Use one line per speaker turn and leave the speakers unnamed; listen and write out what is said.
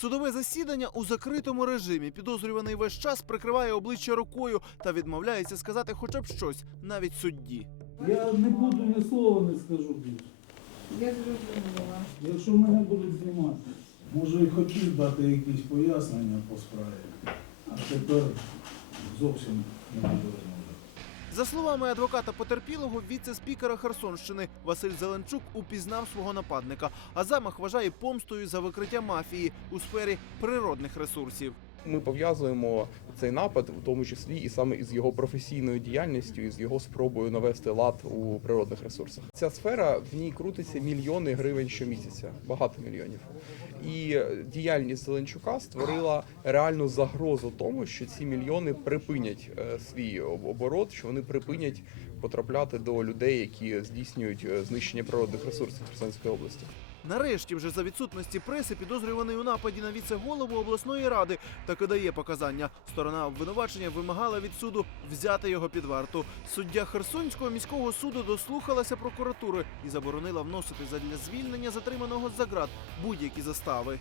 Судове засідання у закритому режимі. Підозрюваний весь час прикриває обличчя рукою та відмовляється сказати хоча б щось, навіть судді.
Я не буду ні слова не скажу більше.
Я зрозуміла.
Якщо мене будуть знімати, може і хотів дати якісь пояснення по справі, а тепер зовсім не буду розмовляти.
За словами адвоката потерпілого, віце-спікера Херсонщини Василь Зеленчук упізнав свого нападника, а замах вважає помстою за викриття мафії у сфері природних ресурсів.
Ми пов'язуємо цей напад, у тому числі і саме із його професійною діяльністю, і з його спробою навести лад у природних ресурсах. Ця сфера в ній крутиться мільйони гривень щомісяця, багато мільйонів. І діяльність Зеленчука створила реальну загрозу тому, що ці мільйони припинять е, свій оборот, що вони припинять потрапляти до людей, які здійснюють е, знищення природних ресурсів Херсонської області.
Нарешті, вже за відсутності преси, підозрюваний у нападі на віце-голову обласної ради таки дає показання. Сторона обвинувачення вимагала від суду взяти його під варту. Суддя Херсонського міського суду дослухалася прокуратури і заборонила вносити задля звільнення затриманого за ґрат будь-які застави.